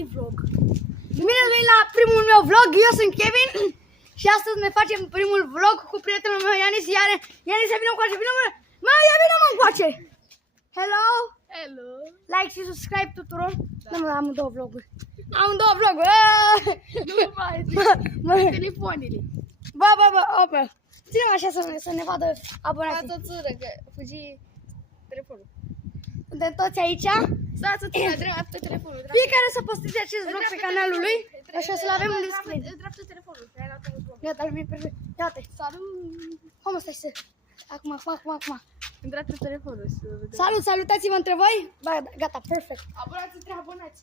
Daily Vlog. Bine ați venit la primul meu vlog, eu sunt Kevin și astăzi ne facem primul vlog cu prietenul meu Ianis. Ianis, vină încoace, vină mă! Ia vină mă încoace! Hello! Hello! Like și subscribe tuturor. Da, mă, am două vloguri. Am două vloguri! Nu mai telefoanele. Bă, ține-mă așa să ne vadă abonații. Stați o țără, că fugi telefonul. Suntem toți aici. Stați o țără, dreaptă telefonul. Fiecare să posteze acest vlog pe canalul lui. Așa să-l avem în descriere. Dreaptă telefonul. Gata, mi-e perfect. Iată. Salut! Cum stai să... Acum. Îndreaptă telefonul. Salutați-vă între voi. Ba, gata, perfect. Abonați între abonați.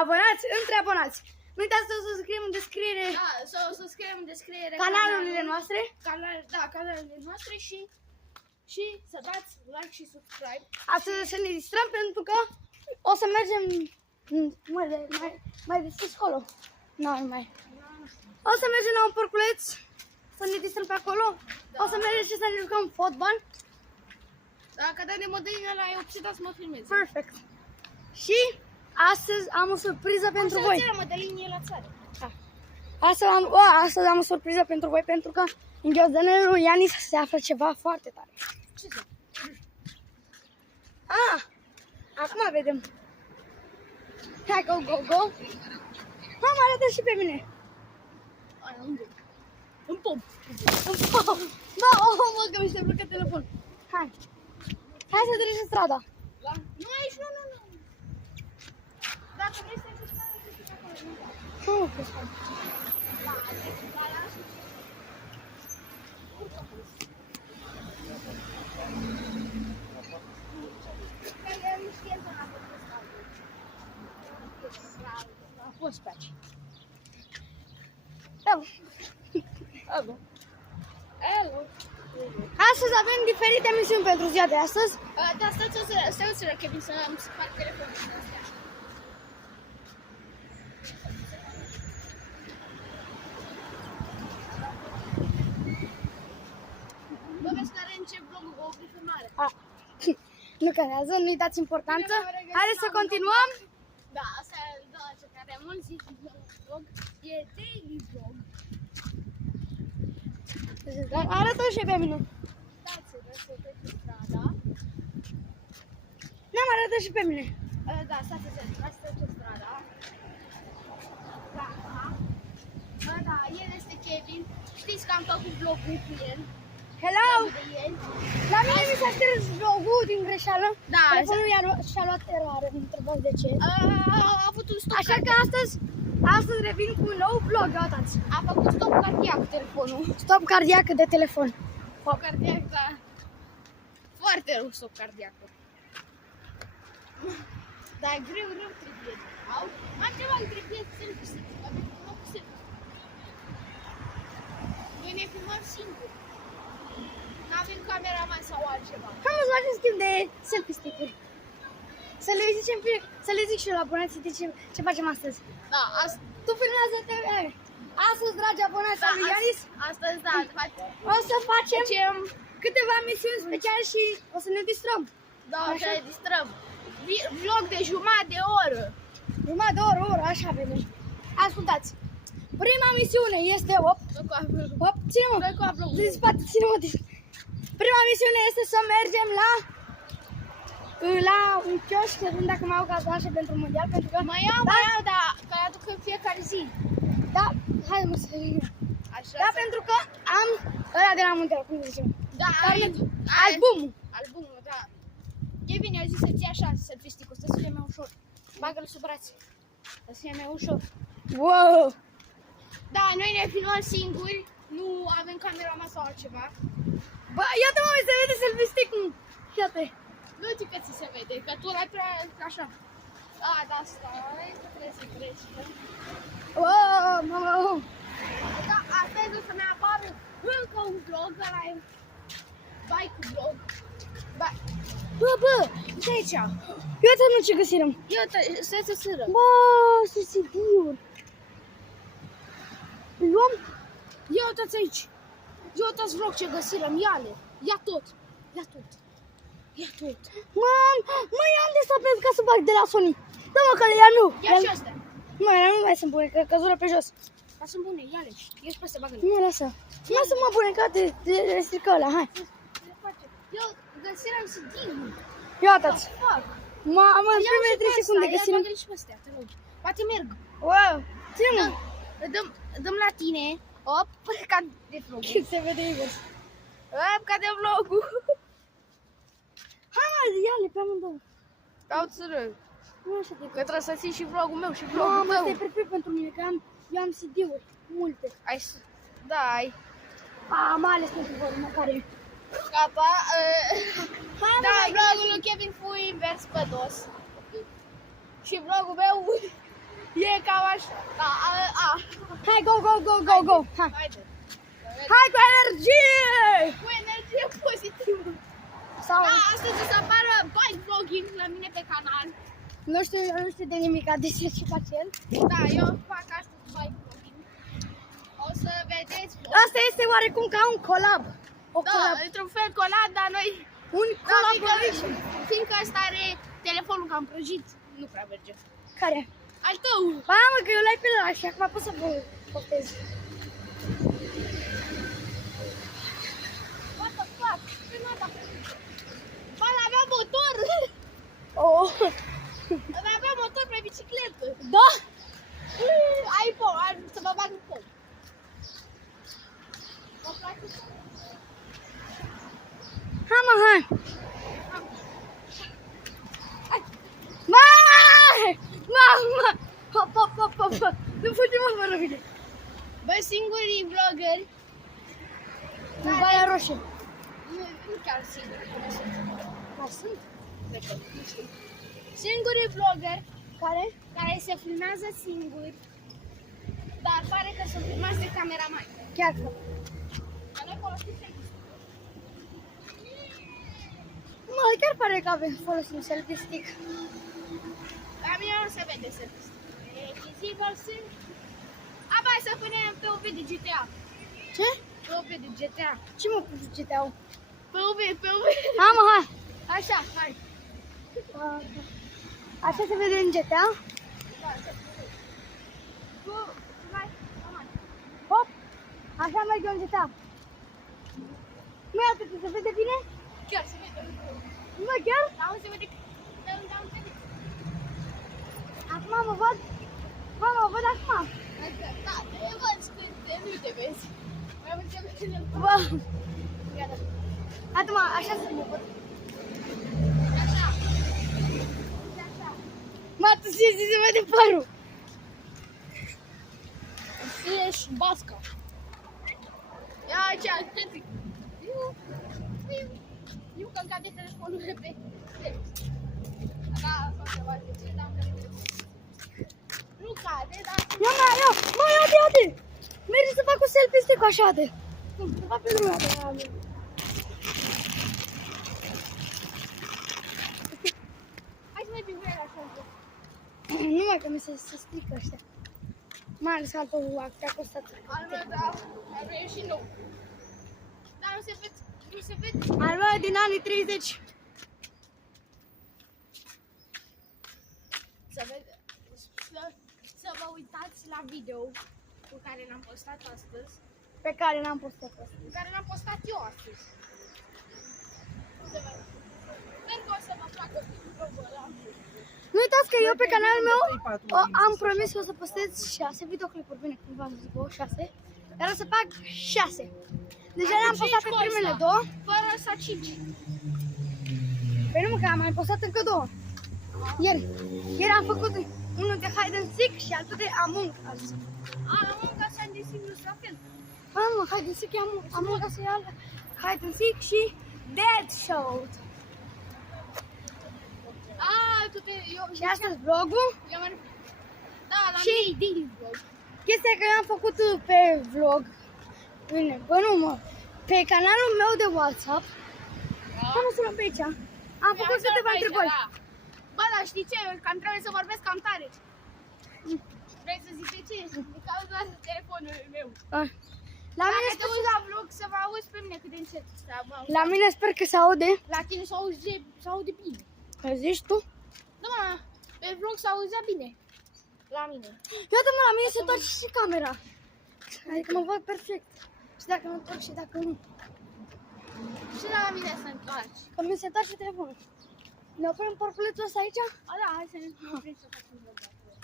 Abonați între abonați. Nu uitați să scriem în descriere Da, să scriem în descriere canalurile noastre. Canalurile noastre și să dați like și subscribe. Astăzi să ne distrăm pentru că o să mergem mai de sus acolo. Nu mai. O să mergem la un porculeț să ne distrăm pe acolo. O să mergem și să ne jucăm fotbal. Dacă dă de mădăină la eu, să mă filmezi. Perfect. Și astăzi am o surpriză pentru voi. O să mădălinie la țară. Da. Astăzi am o surpriză pentru voi, pentru că în ghiozdanelul lui Ianis se află ceva foarte tare. Ce să? Acum vedem. Hai, go. Mă arată și pe mine. Aia, unde? În pom. Da, mă, că mi se blocă telefonul. Hai să trecem strada. Nu aici, nu. Dacă vrei să ieși strada, să ieși acolo. A fost pe aici. Hello. Astăzi avem diferite misiuni pentru ziua de astăzi. Da, stai o țără, Kevin, să fac telefonul și astea. Bă, vezi care încep vlogul cu o filmare. Nu contează, nu-i dați importanță. Haideți să continuăm. Da, asta e cea care mulți zic vlog. E daily vlog. Arată și pe mine. Dați-o, să trece strada. Ne-am arătat și pe mine. Da, stați să trece strada. Da, el este Kevin. Știți că am făcut vlogul cu el. Hello! De ieri. La mine mi s-a șters vlogul din greșeală. Da, telefonul și-a luat eroare, nu întrebați de ce. A avut un stop. Așa că astăzi revin cu un nou vlog, uitați. A făcut stop cardiac telefonul. Stop cardiac de telefon. Stop cardiac, da. Foarte rău stop cardiac. Dar e greu tripiet. Am ceva în tripiet selfie. Avem loc selfie. Noi ne filmăm singuri. N-avem cameraman sau altceva. Hai mă să facem schimb de selfie stick-uri. Să le zic și eu la abonații de ce facem astăzi. Da, Tu filmează-te. Astăzi, dragi abonați al lui Ianis, astăzi, da, o să facem câteva misiuni speciale și o să ne distrăm. Da, așa ne distrăm. Vlog de jumătate de oră. Jumătate de oră, așa vedem. Ascultați. Prima misiune este ține-mă. Din spate, ține-mă. Prima misiune este să mergem la un chioșc, dacă mai au gazoașe pentru mondial, pentru că mai iau, dar că aduc în fiecare zi. Da, hai mă să așa. Da, pentru că am ăla de la mondial, cum zicem. Da, albumul, da. E bine, eu zic să ții așa, selfie stick-ul, să fie mai ușor. Bagă-l sub brațe, să fie mai ușor. Wow! Da, noi ne filmăm singuri, nu avem cameraman sau altceva. Bă, iată-mă, se vede selfie stick-ul. Iată. Nu știu că ți se vede, că tu l-ai prea așa. Da, stai, că trebuie să treci. Wow! Da, astăzi o să ne apară încă un vlog, ăla e bike vlog. Bă, uite aici. Iată-mă ce găsirăm. Stai să sără. Bă, CD-uri. Luăm? Ia uitați aici. Ia uitați vlog ce găsirăm, ia tot. Mă, am de să pentru ca să bag de la Sony. Da, mă, că le ia nu. Ia și astea. Mă, ele nu mai sunt bune, că căzură pe jos. Dar sunt bune, ia-le. Ești pe astea, bagă-le. Nu, lasă. Lasă mă bune, că te strică ăla, hai. Eu găsiram CD-ul. Ia uitați. Fuck. Mamă, în Ia primele și pe 3 secunde asta, găsiram. Bagă-le și pe astea, te rog. Poate merg. Wow, ține-mă. Dăm la tine. Op, ca de vlog. Cât se vede invers. Op, ca de vlogul. Hai mă, ia-le pe amândouă. Stau țără. Nu așa de Că trebuie să ții și vlogul meu și vlogul Mamă, tău. asta e perfect pentru mine, că eu am CD-uri, multe. Ai să... Da, ai. Mai ales pentru voi, care... Capa. Hai, Da, mă, vlogul lui Kevin fu invers pe dos. Și vlogul meu e cam așa. Da, Hai, go, go, go, go, go. Hai. Haide. Hai cu energie! Cu energie pozitivă. Sau, Da, astăzi o să apară bike vlogging la mine pe canal. nu știu de nimic despre ce face el. Da, eu fac astăzi bike vlogging. O să vedeți vlog. Asta este oarecum ca un collab. O Da, collab. într-un fel colat, dar noi... Un Da, collaboration. fiindcă ăsta are telefonul cam prăjit, nu prea merge. Care? Al tău! Mamă, că eu l-ai pe ăla și acum pot să vă postez. What the fuck? Ce n-a Ba, avea motor! Oh. Avea motor pe bicicletă! Da? Ai pom, să vă bag în pom. Vă place? Hai mă, hai. Mamă! Hop, hop, hop, hop, hop. Nu putem mă fără mine. Bă, singurii vloggeri, În Baia Roșie. nu chiar singuri, Mai sunt? nu știu. Singurii vloggeri Care? care se filmează singuri, dar pare că sunt filmați de cameramani. Chiar că. Că noi folosim selfie. Mă, chiar pare că avem folosim selfie stick. La mine nu se vede selfie. E vizibil sunt. Hai să punem pe OP de GTA. Ce? Pe OP de GTA. Ce mă cu GTA-ul? Pe OP. Hai mă, hai. Așa, hai. Așa se vede în GTA? Da, așa. Tu, hai, hai. Hop! Așa merge în GTA. Măi, atât se vede bine? Chiar se vede. Mă, chiar? Da, unde se vede? De unde am venit? Acum mă văd? Mă văd acum. Da, te văd când nu te vezi. Mai mult te vezi în Bă, gata. acum, așa să mă văd. Așa. Mă, tu se vede părul. Ești basca. Ia aici, atenție. Eu că cade telefonul pe Da, nu cade, dar... Ia, ia, de. Mergi să fac un selfie stick așa de. Să fac pe lumea de la mine. Hai să mergem cu el așa. Nu mai că mi se strică ăștia. Mai ales că altul te-a costat. Al meu, da, al meu e și nou. Dar nu se vede, nu se vede. Al meu e din anii 30. Să vă uitați la video cu care l-am postat astăzi. Pe care n-am postat asta. Pe care l-am postat eu astăzi. Sper că o să vă placă videoul ăla. Nu uitați că eu pe canalul meu am promis că o să postez 6 videoclipuri, bine, cum v-am zis vouă, 6. Dar o să fac 6. Deja le-am postat pe primele 2. Fără să 5. Păi nu, că am mai postat încă 2. Ieri am făcut unul de Hide and Seek și altul de Among Us. Among Us and the Sims la fel. Mamă, Hide and Seek e Among Us e alt Hide and Seek și Dead Show. Și astăzi vlogul. Da, la Și- mine e daily vlog. Chestia că eu am făcut pe vlog. Bine, bă nu mă. Pe canalul meu de WhatsApp. Hai mă sună pe aici. Am făcut câteva întrebări. Bă, dar știi ce? Cam trebuie să vorbesc cam tare. Vrei să zic de ce? Din cauza telefonului meu. Ah. La mine, Dacă te uiți la vlog să vă auzi pe mine cât de încet. la mine sper că se aude. La tine se aude bine. Că zici tu? Da, mă, pe vlog se auzea bine. La mine. Iată mă, la mine se întoarce și camera. Adică mă văd perfect. Și dacă mă întorc și dacă nu. Și la mine să întoarci. Că mi se întoarce telefonul. Ne oprim parculețul ăsta aici? A, da, hai să ne oprim să facem vlog acolo.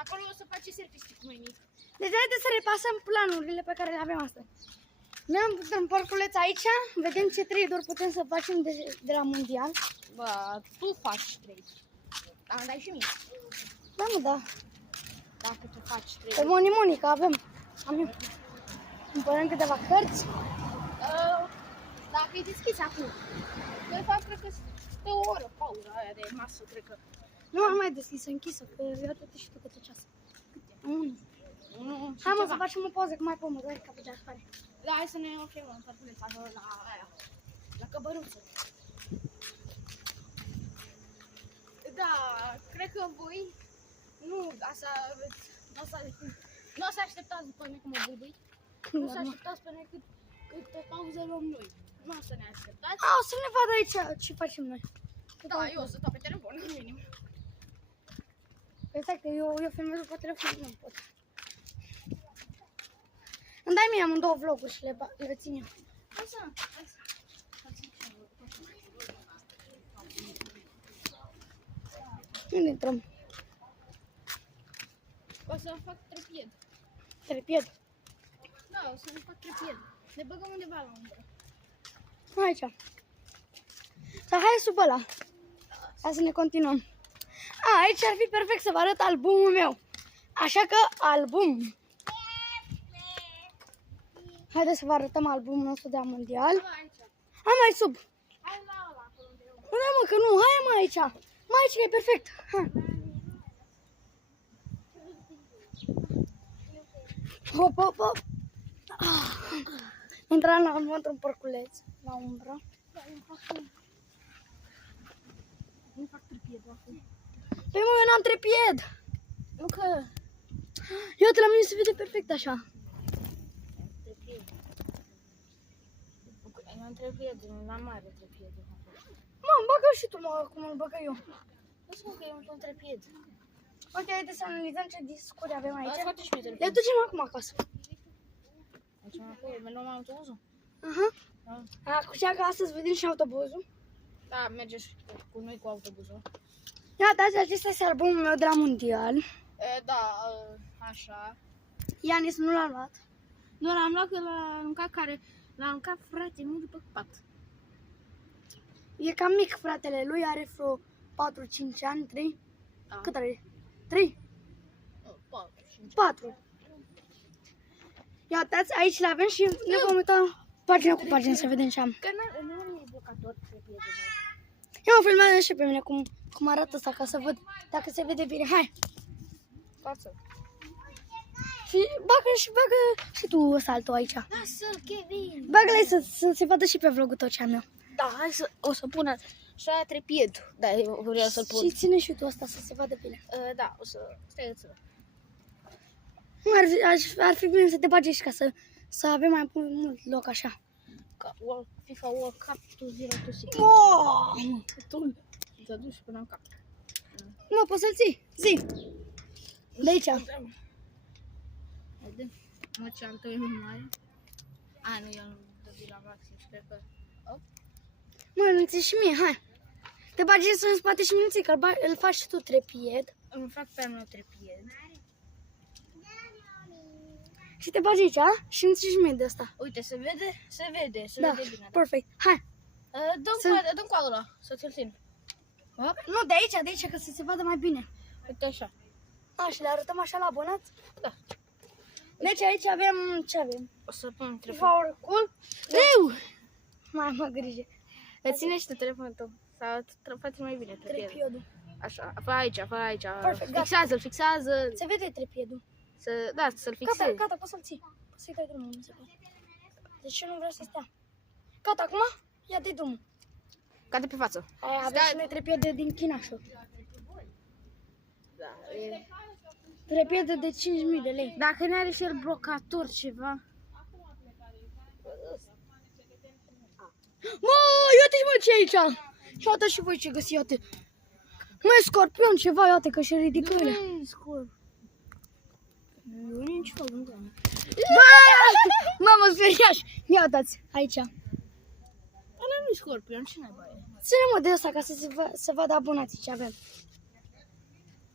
Acolo o să faci selfie stick mai mic. Deci haideți să repasăm planurile pe care le avem astăzi. Ne am pus în parculeț aici, vedem ce trade-uri putem să facem de la mondial. Bă, tu faci 3. Dar îmi dai și mie. Da, mă, da. Dacă tu faci 3. Pe Moni, că avem. Am eu. Împărăm câteva cărți. Dacă e deschis acum. De fapt, cred că stă o oră pauză aia de masă, cred că. Nu am mai deschis, închisă, că eu atât și tu câte ceas. Unu. Hai mă, să facem o pauză, că mai pot mă doare capul de afară. Da, hai să ne oprim în parculeț acolo la aia. La căbăruță. Da, cred că voi nu o să așteptați după mine cum mă buibui. Nu o să așteptați până cât pauză luăm noi. Nu o să ne așteptați. O să ne vadă aici ce facem noi. Da, eu o să stau pe telefon, minim. Exact, eu filmez pe telefon, nu pot. Îmi dai mie amândouă vloguri și le țin eu. Hai să. Unde intrăm? O să fac trepied. Trepied. Da, o să ne fac trepied. Ne băgăm undeva la umbră. Aici. Sau hai sub ăla. Hai să ne continuăm. Aici ar fi perfect să vă arăt albumul meu. Așa că album. Haideți să vă arătăm albumul nostru de mondial. Aici. Hai mai sub. Hai la ăla acolo unde eu. Unde mă, că nu, hai mai aici. Mai aici e perfect. Hai. Hop, hop, hop. Intram la urmă într-un parculeț, la umbră. Nu fac trepied acum. Păi mă, eu n-am trepied. Nu că... Iată, la mine se vede perfect așa. Trepied. Eu am trepied, nu am mare trepied. Mă, bagă și tu, mă, cum îl bagă eu. Nu spun că e un trepied. Ok, haideți să analizăm ce discuri avem aici. Scoate și mie Le trepied. ducem acum acasă. Aici am acolo, mergem la autobuzul. Aha. Acum că astăzi vedem și autobuzul. Da, merge și cu noi cu autobuzul. Iată, acesta este albumul meu de la mondial. Da, așa. Ianis nu l-a luat. Nu, l-am luat că l-a aruncat frate meu după pat. E cam mic fratele lui, are vreo 4-5 ani, 3. Da. Cât are? 3? 4. Iată, aici le avem și ne vom uita pagina cu pagina să vedem ce am. Că nu e blocator trepiedul meu. Eu mă filmează și pe mine cum arată asta, ca să văd dacă se vede bine. Hai! Față. Și bagă și tu saltul aici. Lasă-l, Kevin! Bagă-le să se vadă și pe vlogul tot ce am eu. Da, hai să, o să pun așa trepied. Da, eu vreau să-l pun. Și ține și tu asta să se vadă bine. Da, o să... Stai să... Ar fi bine să te bagi și ca să avem mai mult loc așa. FIFA World Cup 2026. Oh! Te duci până în cap. Mă, poți să-l ții? Zi! De aici. Haide. Mă, ce am tăi mare. A, nu, eu nu dă la maxim și cred că... Mă, nu ții și mie, hai. Te bagi în spate și nu ții, că îl faci și tu trepied. Îmi fac pe al meu trepied. Și te bagi aici, a? Și nu ții și mie de asta. Uite, se vede? Se vede, se Da, vede bine. perfect. Hai. Dă-mi coadul ăla, să ți-l țin. Nu, de aici, că să se vadă mai bine. Uite așa. Și le arătăm așa la abonat? Da. Deci aici avem, ce avem? O să pun trepied. FIFA Cool. Leu! Mai am grijă. Îți ține și tu telefonul tău. Sau face mai bine trepiedul. Trepiedul. Așa, fă aici. Perfect, gata. Fixează. Se vede trepiedul. Da, să-l fixezi. Gata, poți să-l ții. Poți să-i dai drumul, nu se poate. Deci eu nu vreau să stea. Gata, acum? Ia de drumul. Cade pe față. Aia avem și noi trepiede din Chinașul. Da, e... Trepiede de 5.000 de lei. Dacă nu are și el blocator ceva. Mă, uite-și mă ce e aici. Și uite și voi ce găsi, uite. Măi, scorpion, ceva, iată că și ridică ele. Eu nici fac, nu doamne. Mamă, speriaș! Ia uitați, aici. Ăla nu-i scorpion, ce n-ai baie? Ține-mă de asta ca să se vadă abonații ce avem.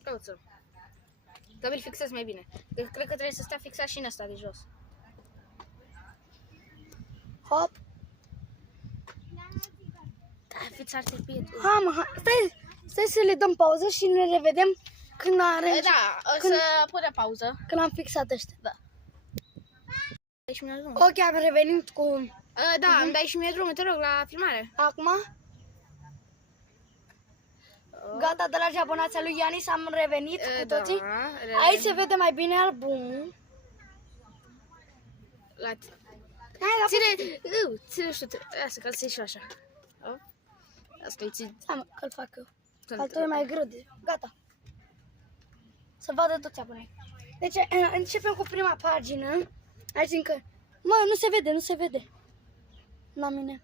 Cauță-l. Că mi-l fixez mai bine. Cred că trebuie să stea fixat și în ăsta de jos. Hop. Da, fiți artepit. Ha, mă, stai să le dăm pauză și ne revedem când Da, o când- să punem pauză. când am fixat ăștia. Da. Dai și mie drumul. Ok, am revenit cu... Da, îmi dai și mie drumul, te rog, la filmare. Acum, gata, dragi abonați al lui Ianis, am revenit cu toții. Da, Aici se vede mai bine albumul. Ține și tu. Lasă că-l ții și așa. Lasă că-l ții. Hai mă, că-l fac eu. Altul e mai greu de... Gata. Să vadă toți abonații. Deci, începem cu prima pagină. Aici încă... Mă, nu se vede. La mine.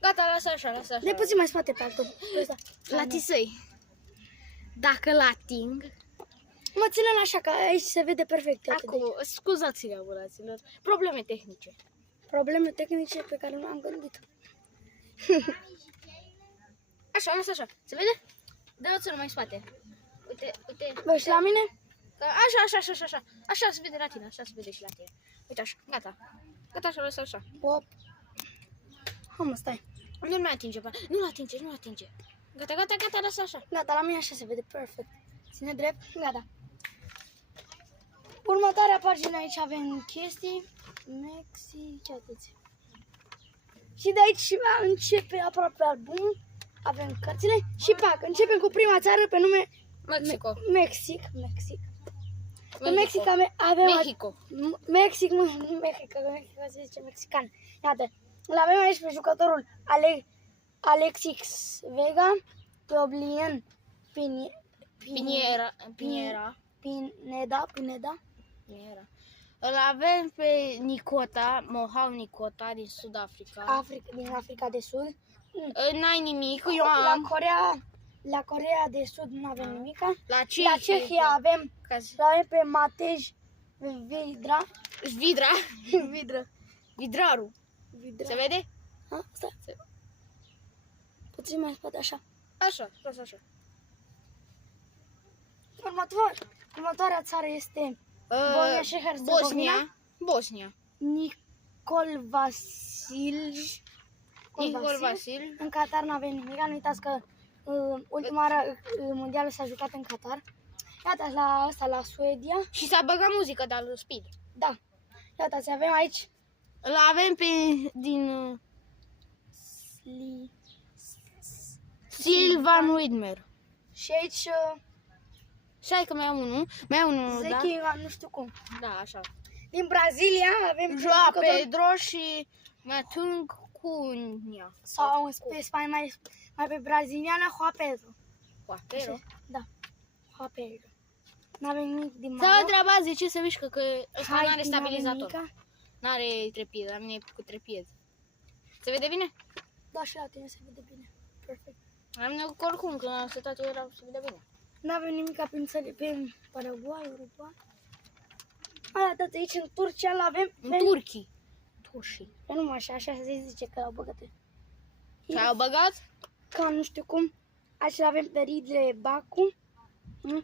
Gata, lasă așa. De puțin mai spate pe altul. Pe ăsta. La tisăi. Dacă l-ating... Mă, ține-l așa, că aici se vede perfect. Iată, Acum, scuzați-ne, abonaților. Probleme tehnice. probleme tehnice pe care nu am gândit. Așa, lasă așa. Se vede? Dă-o-ți mai în spate. Uite. Bă, și la mine? Așa. Așa se vede la tine, așa se vede și la tine. Uite așa, gata. Gata, așa, lasă așa. Hop. Hai mă, stai. Nu-l mai atinge, nu-l atinge. Gata, lasă așa. Gata, la mine așa se vede perfect. Ține drept, gata. Următoarea pagină, aici avem chestii. Mexic, atâți. Și de aici începe aproape albumul. Avem cărțile și pac. Începem cu prima țară pe nume Mexico. Mexic. În Mexic avem... Mexico. Mexico se zice mexican. Iată, îl avem aici pe jucătorul Alexis Vega, pe Oblivion Pineda. Îl avem pe Mohau Nicota din Sud-Africa. Din Africa de Sud. N-ai nimic, eu am. La Coreea de Sud nu avem nimic. La Cehia avem pe Matej Vidraru. Se vede? Stai. Puțin mai spate, așa. Așa, lasă așa. Următoarea țară este Bosnia și Herzegovina. Bosnia. Nicol Vasil. În Qatar nu avem nimic. Nu uitați că ultima oară mondialul s-a jucat în Qatar. Iată la Suedia. Și s-a băgat muzică de al Speed. Da. Iată, avem aici. Îl avem pe din Silvan Widmer. Și aici Și hai că mai am unul. Zeki, nu știu cum. Da, așa. Din Brazilia avem Joao Pedro și Matung Cunha. Sau pe Spania mai pe braziliană Joao Pedro. Joao? Da. Joao Pedro. N-avem nimic din Ți-a Maroc. întrebat de ce se mișcă, că ăsta nu are stabilizator. nimica. N-are trepied, la mine e cu trepied. Se vede bine? Da, și la tine se vede bine. Perfect. La mine oricum, când am setat eu era se vede bine. N-avem nimic prin țări, pe Paraguay, Uruguay. Atât aici în Turcia l-avem. În Turcii. Pe numai așa se zice că l-au băgat. Ți-au băgat? Ca nu știu cum. Aici l-avem pe Ridle Baku. Nu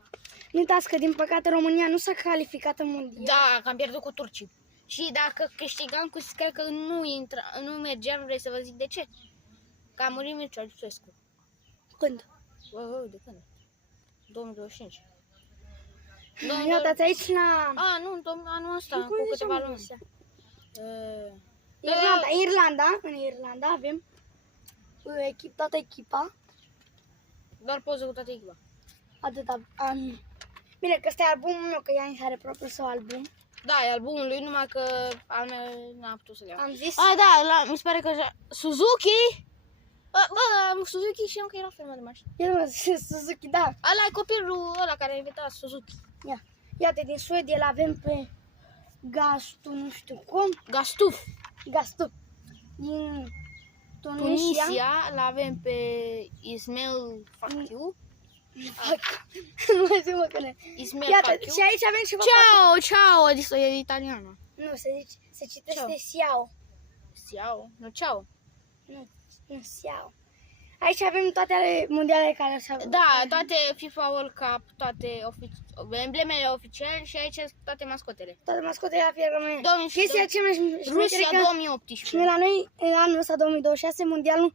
uitați că din păcate România nu s-a calificat în mondial. Da, că am pierdut cu turcii. Și dacă câștigam, cred că nu mergeam, vrei să vă zic de ce? Că a murit Mircea Lucescu. Când? De când? 2025. Iată aici la... Anul ăsta, cu câteva luni. În Irlanda avem toată echipa. Doar poză cu toată echipa. Atâta. Bine, că ăsta e albumul meu, că Ianis are propriul său album. Da, e albumul lui, numai că al meu n-a putut să le iau. Am zis... Mi se pare că Suzuki! Suzuki și eu că era firmă de mașini. Suzuki, da. Ăla e copilul ăla care a inventat Suzuki. Iată, din Suedia l-avem pe Gastu, nu știu cum. Gastu. Din Tunisia l-avem pe Ismail Fakiu. Nu mai zi, mă, că ne... Ismael Iată, Pachiu. și aici avem ceva... Ciao, ciao, adică e italiană. Nu, se citește Ciao. Siao. Ciao, nu ciao. Nu, Siao. Aici avem toate ale mondiale care s-au... Da, toate FIFA World Cup, toate emblemele oficiale și aici sunt toate mascotele. Toate mascotele la fiecare românie. 2000 Chestia cea mai Rusia că 2018. și la noi, în anul ăsta 2026, mondialul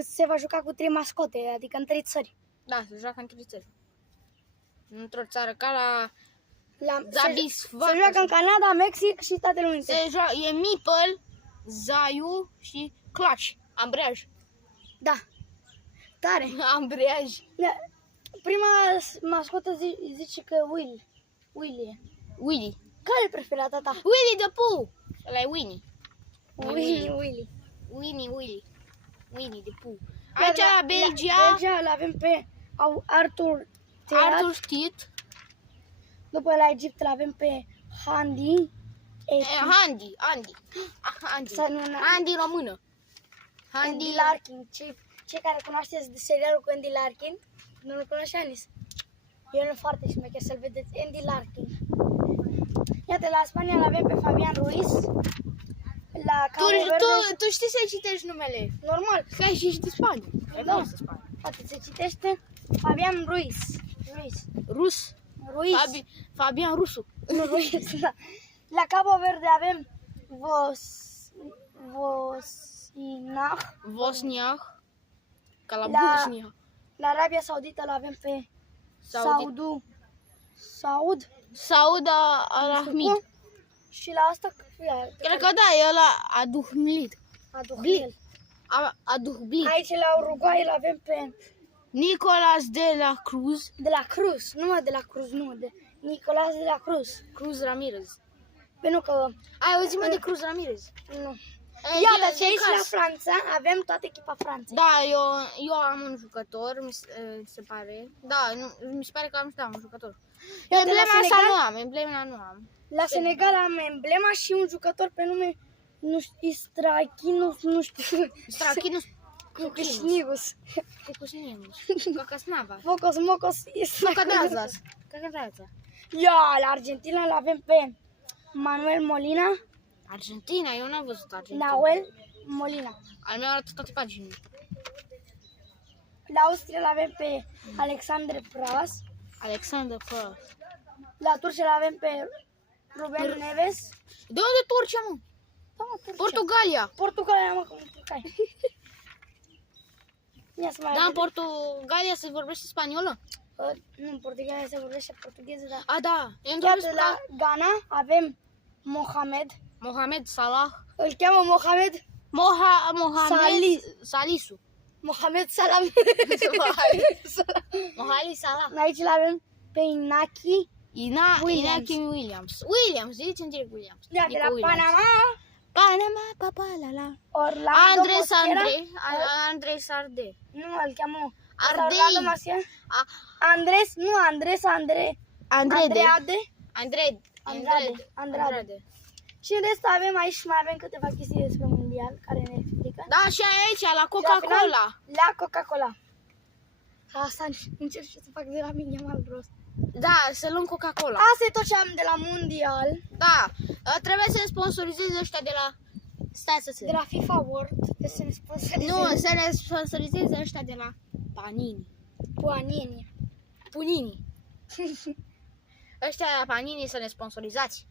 se va juca cu 3 mascote, adică în 3 țări. Da, se joacă în 3 țări. Într-o țară ca la La, Zabis, se joacă în Canada, Mexic și Statele Unite. se joacă, e Meeple, Zaiu și Clutch, ambreiaj. Da. Tare. Ambreiaj. Da. Prima mascotă zice că Willy. Willy. Care e preferata ta? Willy the Pooh. Ăla e Winnie. Willy. Winnie the Pooh. Aici la Belgia, Belgia îl avem pe Arthur Teat. Arthur Stit, După la Egipt îl avem pe Handy. Andy. Să nu- Andy română. Andy Larkin. Cei care cunoașteți de serialul cu Andy Larkin, nu-l cunoaște Anis. El e foarte șmecher, să-l vedeți. Andy Larkin. Iată, la Spania îl avem pe Fabian Ruiz. La Cabo Verde, Tu știi să citești numele. normal. Că și ești din Spania. Da. Poate se citește Fabian Ruiz. Rus. Ruiz. Fabian Rusu. Nu, Ruiz, da. La Cabo Verde avem Vosinah. Vosniah. Ca la La- Bosnia. La Arabia Saudită îl avem pe Saud Al-Ahmid. Și la asta Cred că da, e ăla Aduhmlit. Aduhmil. Aduhblit. Aici la Uruguay îl avem pe Nicolas de la Cruz. de la Cruz, nu de la Cruz, nu, de Nicolas de la Cruz. Cruz Ramirez. Pentru că Ai auzit, mă, de Cruz Ramirez? nu. E, Iată, e și aici caz. la Franța avem toată echipa Franței. Da, eu am un jucător, se pare. Da, mi se pare că am un jucător. Iată, Emblema la asta Senegal? nu am, emblema nu am. La Senegal am emblema și un jucător pe nume nu știu, Istrachinus, nu știu. Strachinus Cucșnigus. Cucusnimus. Cacasnava. Focos, Mocos, Cacadazas. Cacadaza. Ia, la Argentina îl avem pe Manuel Molina, Argentina, eu n-am văzut Argentina. Nahuel Molina. Al meu arată toate paginile. La Austria îl avem pe Alexandre Pras. Alexander Fără. La Turcia îl avem pe Ruben Neves. De unde Turcia, mă? Da, mă, Turcia. Portugalia. Portugalia, mă, cum cai. Ia să mai Da, în vedem. Portugalia se vorbește spaniolă? Nu, în Portugalia se vorbește portugheză, dar... A, da. Eu îmi Iată, doresc la Ghana avem Mohamed. Mohamed Salah. Îl cheamă Mohamed Mohamed Salisu. Mohamed Salam. Mohamed Salah. Aici îl avem pe Inaki. Inaki Williams, zici în direct Williams. Iată, Nico la Williams. Panama, Papalala. Orlando Mosquera. Andrei Sarde. Nu, îl cheamă Ardei. Orlando Mosquera. Andrade. Și în rest avem aici și mai avem câteva chestii despre mondial care ne explică. Da, și aici, la Și la Coca-Cola. final, la Coca-Cola. Asta încerc să fac de la mine mai prost. Da, să luăm Coca-Cola. Asta e tot ce am de la mondial. Da, trebuie să ne sponsorizeze ăștia de la... Stai să se... De la FIFA World. De să ne sponsorizeze. Nu, să ne sponsorizeze ăștia de la Panini. Panini. Punini. Ăștia de la Panini să ne sponsorizați.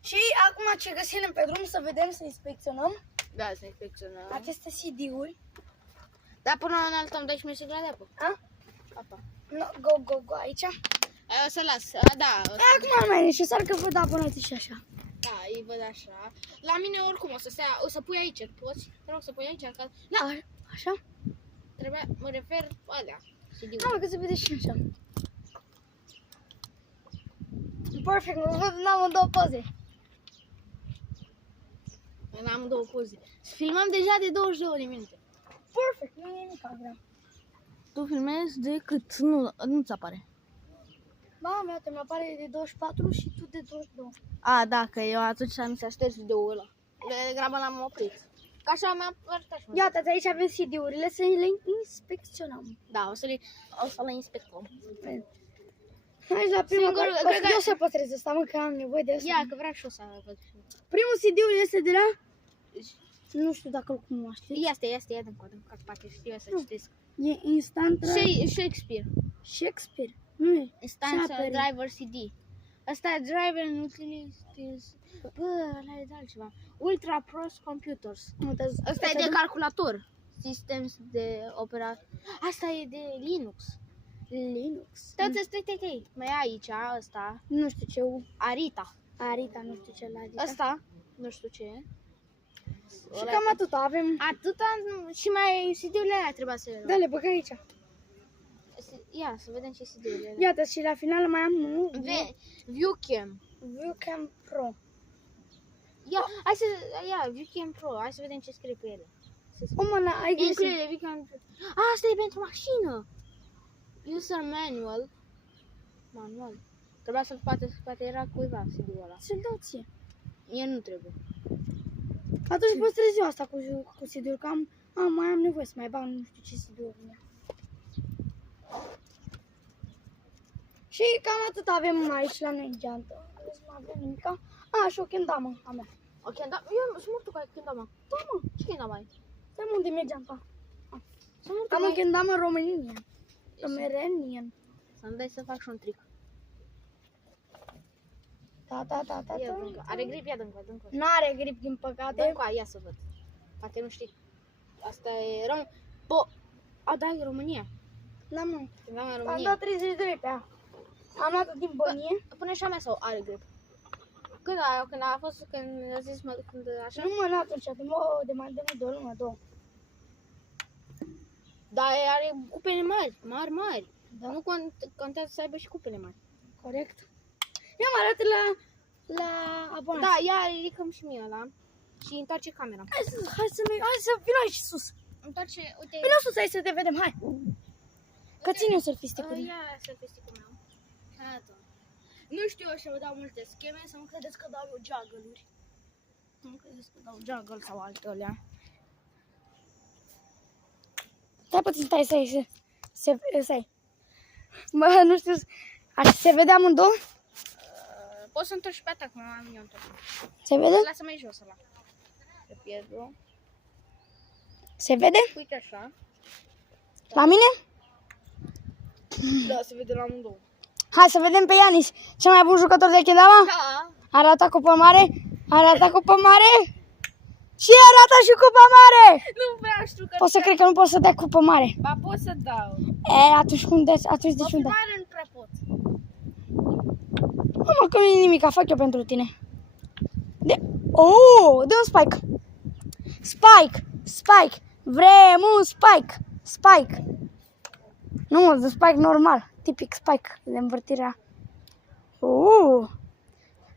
Și acum ce găsim pe drum să vedem, să inspecționăm Da, să inspecționăm. aceste CD-uri. Da, până la înaltăm 12 minute la apă. A? Apa. No, go, aici. O să las, da. Acum nu mai e necesar că văd apă și așa. Da, îi văd așa. La mine oricum o să stea, o să pui aici, poți? Te rog să pui aici, că... Da, Așa? trebuia, mă refer alea. Da, că se vede și așa. Perfect, mă văd în două poze. Am două poze. Filmăm deja de 22 de minute. Perfect, nu e nimic altceva. Tu filmezi de cât? Nu-ți apare. Mama mea, mi apare de 24 și tu de 22. A, da, că eu atunci am să ștergi videoul ăla. De grabă l-am oprit. Ca așa mi-am arătat și mă. Iată, aici avem CD-urile, să le inspecționăm. Da, o să le inspectăm. Hai la prima Singur, parte. cred că- Eu să păstrez asta, mă, că am nevoie de asta. Ia, că vreau și eu să văd. Primul CD-ul este de la... Nu știu dacă îl cunoaște. Ia din codă, ca poate știu eu să citesc. E Instant Shakespeare. Shakespeare. Nu e. Instant Shakespeare. Driver CD. Asta e Driver and Utilities. Bă, ăla e de altceva. Ultra Pros Computers. Asta e de calculator. Systems de operator. Asta e de Linux. Linux. Stai. Mai e aici, ăsta. Nu știu ce. Arita. Arita, nu știu ce la Arita. Ăsta, nu știu ce e. Și cam atât avem. Atâta și mai CD-urile alea trebuia să le luăm. Da, le băgă aici. Ia, să vedem ce CD-urile alea. Iată, și la final mai am unul. Viewcam. Viewcam Pro. Ia, Viewcam Pro. Hai să vedem ce scrie pe ele. O, mă, ai găsit. Include Viewcam Pro. Asta e pentru mașină. User manual. Trebuia să-l poate era cuiva CD-ul ăla. Ce-l dau ție? Mie nu trebuie. Atunci păstrez eu asta cu CD-ul, că mai am nevoie să mai bag nu știu ce CD-uri. Și cam atât avem aici la noi în geantă. Nu avem nimica. Și o kendamă a mea. O kendama? Eu sunt mult cu ai kendama. Da, mă. Ce kendama ai? Stai, unde mi-e geanta? Sunt mult Am o cu kendamă românian. Romerenian. Să-mi dai să fac și un trick. Da. Ia dă-ncă. Are grip, ia dă-ncă. N-are grip, din păcate. Dă-ncă, ia să văd. Poate nu știi. Asta e da, e România. Da, mă. Kendama e Am România. dat 30 de lei pe ea. Am luat-o din bănie. Până și a mea sau are grip. Când a fost, când a zis, când așa? Nu mă, nu atunci, de mai de o lună, două. Dar are cupele mari. Da. Nu contează să aibă și cupele mari. Corect. Ia mă arată la abonați. Da, ia ridicăm și mie ăla și întoarce camera. Hai să vină aici sus. Întoarce, uite. Vină sus aici să te vedem, hai. Că țin eu selfie-stick-ul. Ia selfie-stick-ul meu. Iată. Nu știu eu să vă dau multe scheme, să nu credeți că dau eu juggle-uri. Nu credeți că dau juggle sau altele. Stai puțin, stai. Bă, nu știu, așa se vede amândouă? Poți să întorci pe atac, cum am eu întors. Se vede? Lasă mai jos ăla. Pe pierdul. Se vede? Uite așa. La mine? Da, se vede la amândouă. Hai să vedem pe Ianis, cel mai bun jucător de kendama. Da. Arată cupa mare, și arată și cupa mare. Nu vreau știu că... Pot să cred că nu poți să dai cupa mare. Ba, pot să dau. Atunci cum dai? Atunci de ce nu dai? Mare nu prea pot. Mă, că nu e nimic, fac eu pentru tine. De un spike. Spike. Vrem un spike. Nu mă, de spike normal. Tipic spike de învârtirea.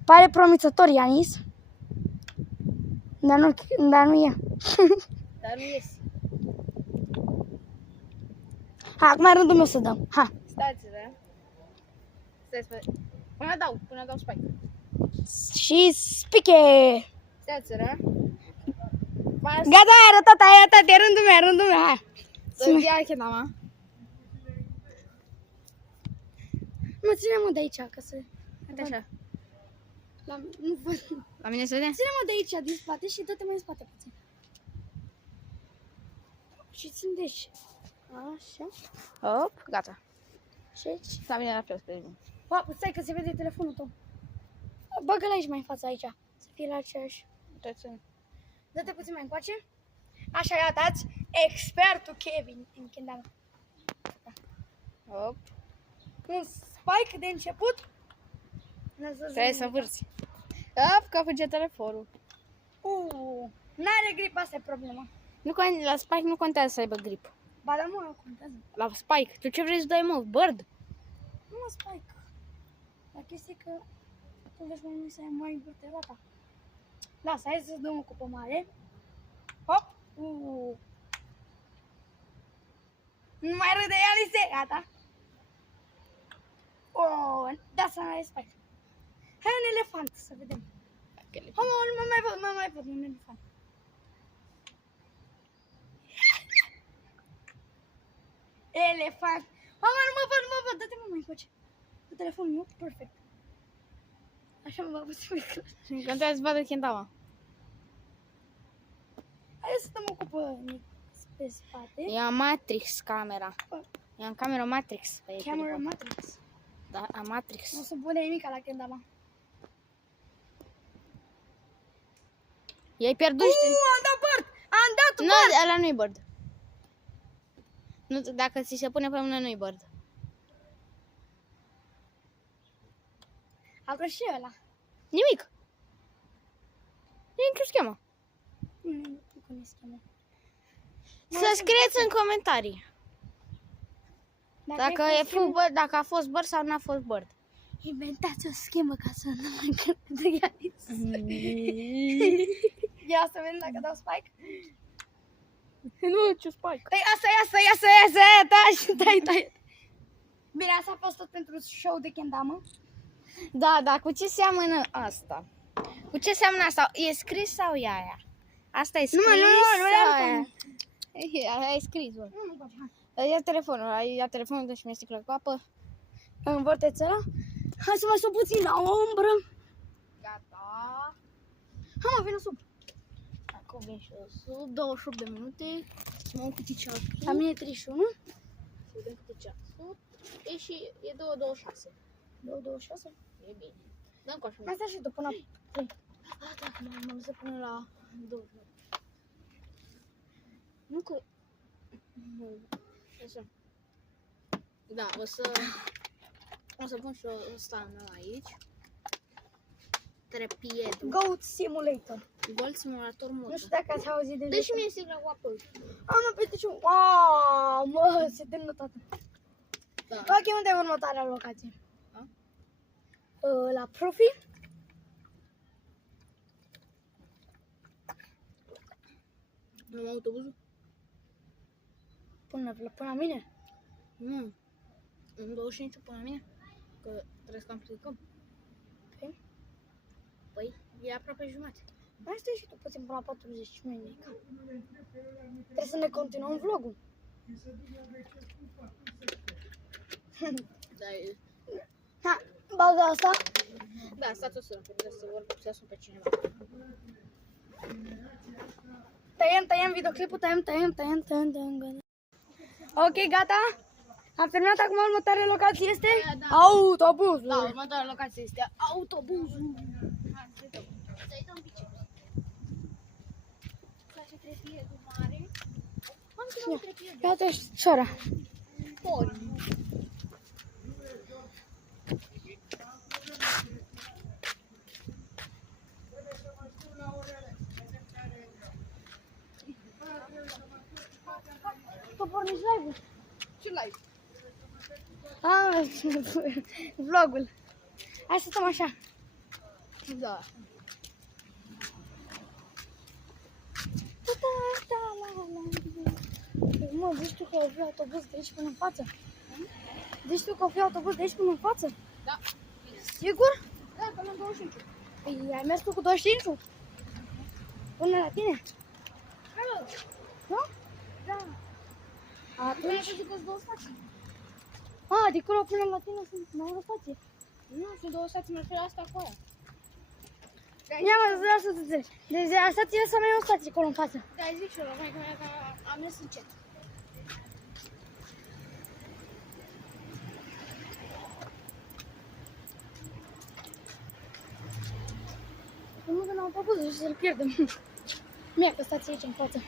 Pare promițător, Ianis. Dar nu e. Dar nu ies. Hai, acum e rândul meu să dăm. Hai. Stați-vă. Până dau spike. Și spiche. Stați-vă. Gata, ai arătat, e rândul meu, hai. Să-mi ia kendama. Mă, ține-mă de aici, ca să... Uite așa. Nu văd. La mine se vede? Ține-mă de aici, din spate și dă-te mai în spate puțin. Și țin de aici. Așa. Hop, gata. Și aici. La mine la fel, spre mine. Stai că se vede telefonul tău. Bagă-l aici mai în față, aici. Să fie la aceeași. Uitați-vă. Dă-te puțin mai încoace. Așa, iată-ați expertul Kevin în kendama. Hop. Un spike de început. Trebuie să vârți. Hop, că fuge telefonul. N-are grip, asta e problema. La Spike nu contează să aibă grip. Ba da, mă, contează. La Spike, tu ce vrei să dai, mă? Bird? Nu mă, spike. La chestia că tu vezi că nu se mai învârte roata. Lasă, hai să-ți dăm o cupă mare. Hop! Nu mai râde, Alice, gata. Da, să mai spike. Hai un elefant să vedem. Hai, mă mai văd un elefant. Elefant. Mama, nu mă văd, nu mă văd. Dă-te, mă, mai încoace. Cu telefonul meu, perfect. Așa mă va putea clar. Și contează să vadă Kendama. Hai să stăm o cupă pe spate. E Matrix camera. E în camera Matrix. Pe Camera telefon. Matrix. Da, a Matrix. Nu o să pune nimic la Kendama. I-ai pierdut și... Am dat bird! Am dat Nu, bird! ăla nu-i bird. Nu, dacă ți se pune pe mână, nu-i bird. Altă și ăla. Nimic. Nimic, își cheamă. Nu cum se cheamă. Să scrieți în comentarii. Dacă e bird, dacă a fost bird sau n-a fost bird. Inventați o schemă ca să nu mai încărcă Ianis. Ia să vedem dacă dau spike. Nu, ce spike. Tăi, asta, tai. Bine, asta a fost tot pentru show de Kendama. Da, da, cu ce seamănă asta? Cu ce seamănă asta? E scris sau e aia? Asta e scris Nu sau le-am aia? Aia e scris, bă. Ia telefonul, ia telefonul, dă și mie sticlă cu apă. În vorteț ăla? Hai să mă sub puțin la umbră. Gata. Hai mă, vină sub. Acum vin și eu sub 28 de minute. Să mă cu ceasul. La mine 31. Să vedem câte ceasul. E și e 2:26. 2:26. E bine. Dăm cu așa. Mai stai și tu până la 3. Ah, dacă m-am lăsat până la 2. Nu că... Nu. Așa. Da, o să pun și ăsta aici. Trepied. Goat Simulator. Gold simulator mod. Nu știu dacă ați auzit de Dă și mie sigla cu apă. Am mă, pe ce... Wow, mă, se termină toată. Da. Ok, unde e următoarea locație? A? La Profi. Nu am autobuzul? Până la mine. Nu. În 25 până la mine? Că trebuie să amplificăm. Păi, e aproape jumate. Mai stai și tu puțin până la 40 minute. Trebuie să ne continuăm vlogul. Da, e... Ha, baza asta. Da, stați o să trebuie să sun pe cineva. Tăiem videoclipul, tăiem. Ok, gata. Am terminat acum, următoarea locație este Da. autobuzul. Da, următoarea locație este autobuzul. Hai, să-i dăm biceps. Place trepiedul mare. Am să dăm trepiedul. Iată și ciora. Ori. Tu porniți live-ul? Ce live? Vlogul. Hai să stăm așa. Da. Mă, zici tu că o fi autobuz de aici până în față? Zici tu că o fi autobuz de aici până în față? Da. Sigur? Da, până în 25. Păi ai mers tu cu 25? Până la tine? Alo. Nu? Da. Atunci... Zic că-s 2 stații. A, de acolo până la tine sunt mai o stație. Nu, sunt 2 stații, mă refer la asta cu aia. Ia mă, vreau să te zic. Deci de la stație să mai e o stație acolo în față. Da, zic și eu, mai că am mers încet. Nu vin autobuzul și să-l pierdem. Mie că stați aici în față.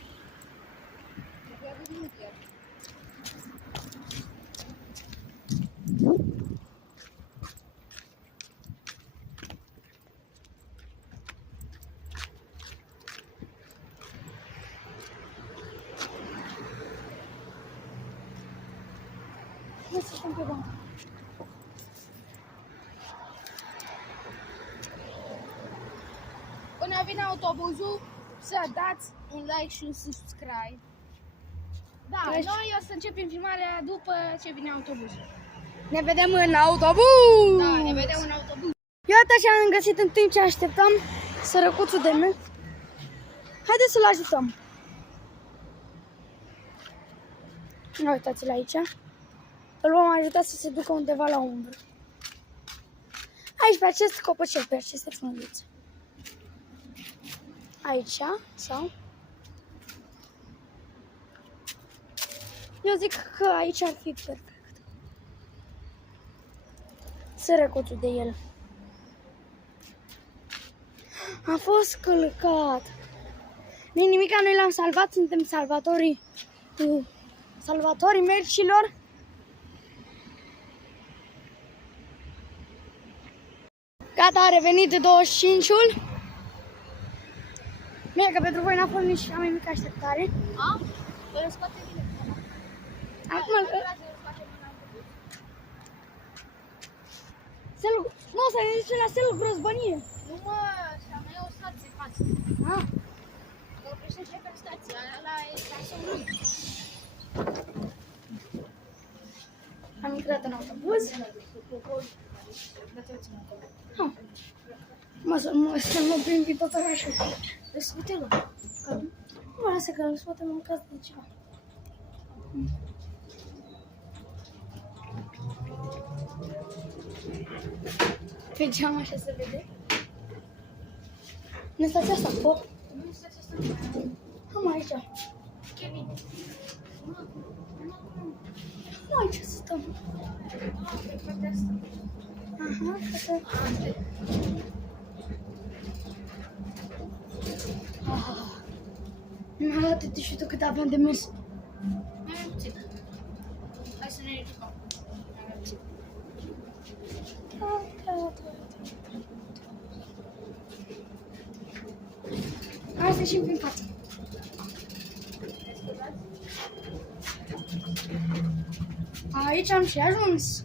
Nu să stăm pe bancă. Până vine autobuzul, să dați un like și un subscribe. Da, Deci- noi o să începem filmarea după ce vine autobuzul. Ne vedem în autobuz! Da, ne vedem în autobuz. Iată și am găsit în timp ce așteptam sărăcuțul de meu. Haideți să-l ajutăm. Ia uitați-l aici. Îl vom ajuta să se ducă undeva la umbră. Aici, pe acest copăcel, pe aceste frunzițe. Aici, sau? Eu zic că aici ar fi perfect. Sărăcuțul de el. A fost călcat. Nu nimica, noi l-am salvat, suntem salvatorii mercilor. Gata, a revenit 25-ul. Bine că pentru voi n-a fost nici cea mai mică așteptare. A? Îl scoate bine. Acum nu, să ne duce la selul Grozbănie. Nu mă, și a mea e o stație față. Ah, Că oprește și pe stația, ăla e stația lui. am intrat în autobuz. Ah. Să mă plimbi tot orașul. Scoate-l. Nu, lasă că îl scoatem în casă de ceva. Pe geam așa se vede. În stația asta, po? Nu, stația asta. Am aici. Kevin. Nu aici să stăm. Pe partea asta. Aha, să... Nu mai atât și tu cât aveam de mers. Mai am puțin. Hai să ne ridicăm. Mai am puțin. Hai să ieșim prin față. Aici am și ajuns.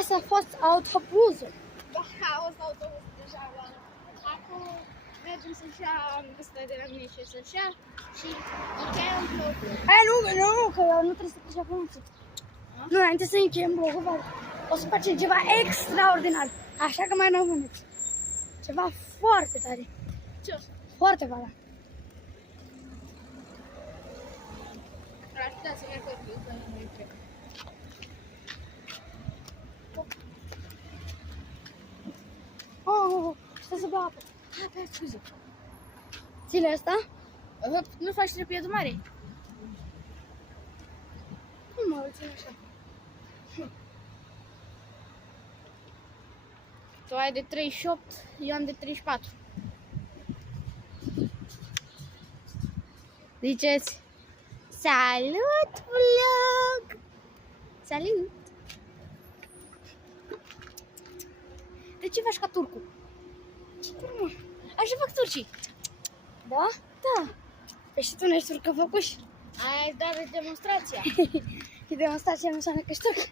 Asta a fost autobuzul. Da, a fost autobuz deja. Acum mergem să-și ia ăsta de la mine și să-și ia și încheiem vlogul. Nu, că nu trebuie să pleci acum. Nu, înainte să încheiem vlogul, o să facem ceva extraordinar. Așa că mai rămâneți. Ceva foarte tare. Ce o să? Foarte tare. Ar putea să ia cărpii, să nu mai cred. Stai să beau apă. Pe scuze. Ține asta? Nu faci trepietul mare? Nu mă ține așa. Tu ai de 38, eu am de 34. Ziceți, salut vlog! Salut! De ce faci ca turcul? Ce turmă? Așa fac turcii. Da? Da. Păi și tu nu ești turcă făcuși? Aia e doar de demonstrația. Și demonstrația nu înseamnă că ești turc.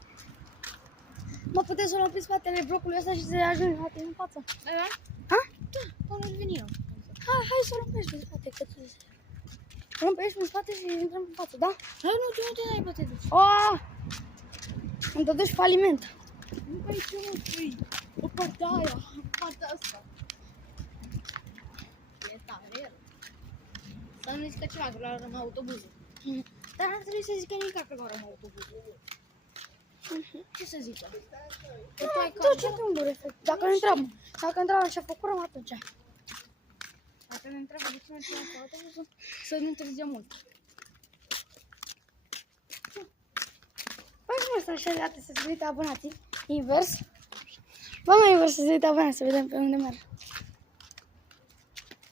Mă puteți să o luăm pe spatele blocului ăsta și să ajungi la tine în față. Da? Ha? Da, până veni eu. Hai să o luăm pe aici pe spate, că tu zici. O luăm pe aici pe spate și intrăm în față, da? Hai, nu, tu nu te dai pe te duci. Îmi dăduși faliment. Nu pe aici, nu, pui. O partea aia, partea asta. E tare, el. Să nu zică ceva, că l-am autobuzul. Dar n-ar trebui să zică nimic că l-am autobuzul. Ce să zică? Tu ce te umburi, efect? Dacă întreabă ce-a făcut, atunci. Dacă ne întreabă de ce nu mergem cu autobuzul, să nu întârziem mult. Păi cum ăsta așa de atât să se uite abonații? Invers. Bă, mai invers să se uite abonații, să vedem pe unde merg.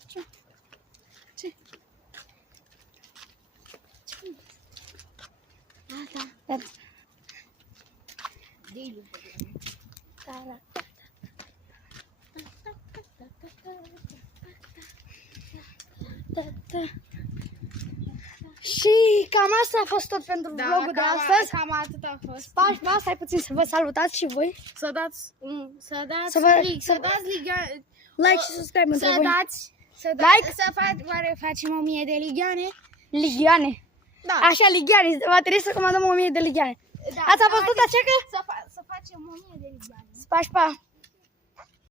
Ce? Da. Iată. Daily. Da. Și cam asta a fost tot pentru vlogul de astăzi. Cam atât a fost. Stai puțin să vă salutați și voi. Să dați Like și subscribe pentru voi. Să Like. facem 1000 de ligane. Ligioane. Da. Așa, ligheane, va trebui să comandăm 1000 de ligheane. Da, Ați fost tot așa că? Să facem 1000 de ligheane. Spași, pa!